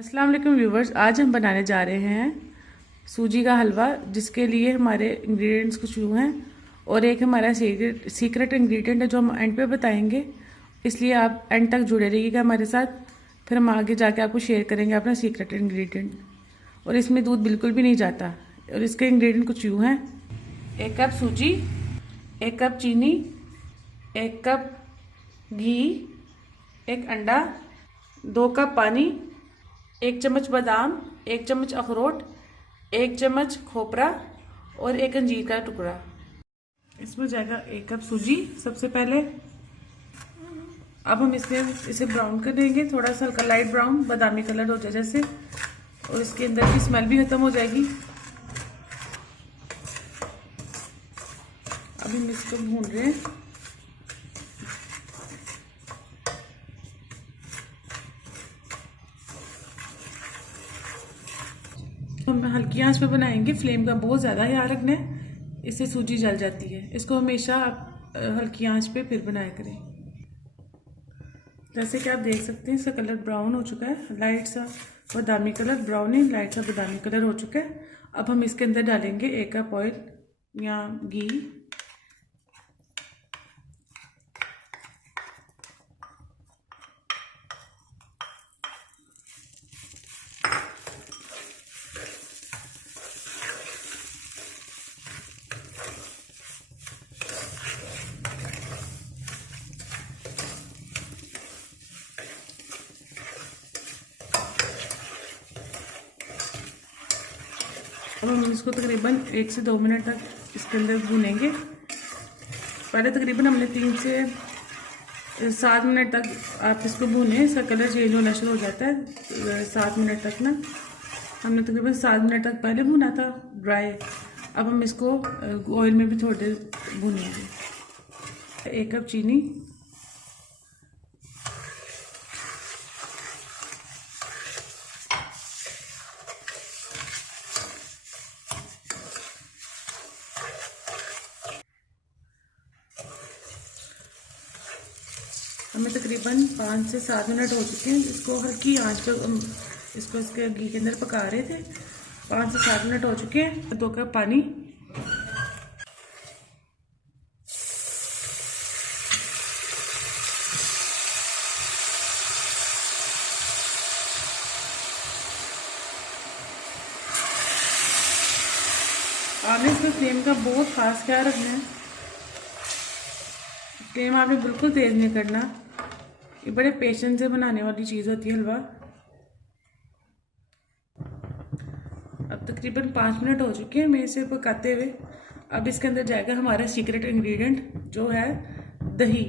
अस्सलाम वालेकुम व्यूवर्स, आज हम बनाने जा रहे हैं सूजी का हलवा, जिसके लिए हमारे इंग्रेडिएंट्स कुछ यूँ हैं और एक हमारा सीक्रेट इंग्रेडिएंट है जो हम एंड पे बताएंगे, इसलिए आप एंड तक जुड़े रहिएगा हमारे साथ। फिर हम आगे जाके आपको शेयर करेंगे अपना सीक्रेट इंग्रेडिएंट। और इसमें दूध बिल्कुल भी नहीं जाता। और इसके इंग्रेडिएंट कुछ यूँ हैं: 1 कप सूजी, 1 कप चीनी, 1 कप घी, 1 अंडा, 2 कप पानी, 1 चम्मच बादाम, 1 चम्मच अखरोट, 1 चम्मच खोपरा और 1 अंजीर का टुकड़ा। इसमें जाएगा 1 कप सूजी सबसे पहले। अब हम इसे ब्राउन कर देंगे, थोड़ा सा हल्का लाइट ब्राउन, बादामी कलर हो जाए जैसे, और इसके अंदर की स्मेल भी खत्म हो जाएगी। अब हम इसको भून रहे हैं। हम हल्की आंच पे बनाएंगे, फ्लेम का बहुत ज़्यादा ख्याल रखना है, इससे सूजी जल जाती है। इसको हमेशा आप हल्की आंच पे फिर बनाया करें। जैसे कि आप देख सकते हैं इसका कलर ब्राउन हो चुका है, लाइट सा बादामी कलर, ब्राउन है, लाइट सा बादामी कलर हो चुका है। अब हम इसके अंदर डालेंगे 1 कप ऑयल या घी, अब हम इसको तकरीबन 1 से 2 मिनट तक इसके अंदर भूनेंगे। पहले तकरीबन हमने 3 से 7 मिनट तक आप इसको भूनें, इसका कलर चेंज होना शुरू हो जाता है 7 मिनट तक ना। हमने तकरीबन 7 मिनट तक पहले भुना था ड्राई। अब हम इसको ऑयल में भी थोड़ी देर भूनेंगे। 1 कप चीनी, हमें तकरीबन 5 से 7 मिनट हो चुके हैं। इसको हल्की आंच पर इसको इसके घी के अंदर पका रहे थे। 5 से 7 मिनट हो चुके हैं। 2 कप पानी, आपने इसमें फ्लेम का बहुत खास ख्याल रखना है। फ्लेम आपने बिल्कुल तेज नहीं करना, ये बड़े पेशेंस से बनाने वाली चीज़ होती है हलवा। अब तकरीबन 5 मिनट हो चुके हैं मैं इसे पकाते हुए। अब इसके अंदर जाएगा हमारा सीक्रेट इंग्रेडिएंट जो है दही।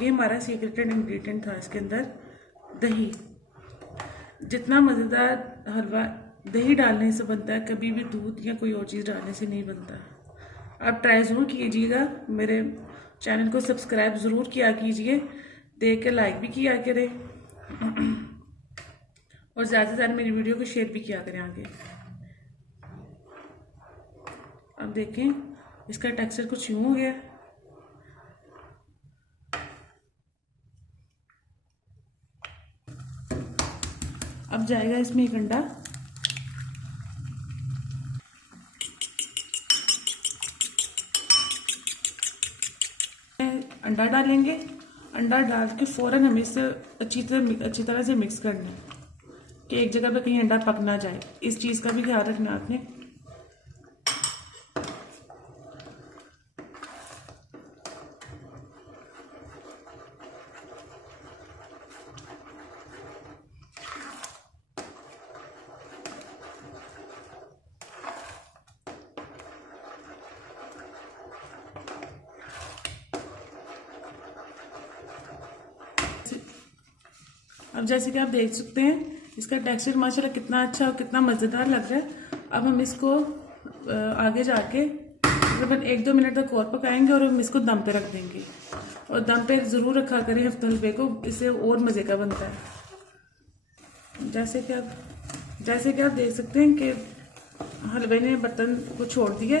ये हमारा सीक्रेट इंग्रेडिएंट था इसके अंदर, दही। जितना मज़ेदार हलवा दही डालने से बनता है, कभी भी दूध या कोई और चीज़ डालने से नहीं बनता। आप ट्राई ज़रूर कीजिएगा। मेरे चैनल को सब्सक्राइब ज़रूर किया कीजिए, देख के लाइक भी किया करें और ज़्यादा से ज़्यादा मेरी वीडियो को शेयर भी किया करें आगे। अब देखें इसका टेक्सचर कुछ यूँ हो गया। अब जाएगा इसमें 1 अंडा, अंडा डालेंगे। अंडा डाल के फ़ौरन हमें इसे अच्छी तरह से मिक्स करना है कि एक जगह पे कहीं अंडा पक ना जाए। इस चीज़ का भी ख्याल रखना आपने। अब जैसे कि आप देख सकते हैं इसका टेक्सचर माशाल्लाह कितना अच्छा और कितना मज़ेदार लग रहा है। अब हम इसको आगे जाके तकरीबन 1-2 मिनट तक और पकाएंगे और हम इसको दम पे रख देंगे। और दम पे ज़रूर रखा करें हलवे को, इससे और मज़े का बनता है। जैसे कि आप देख सकते हैं कि हलवे ने बर्तन को छोड़ दिया।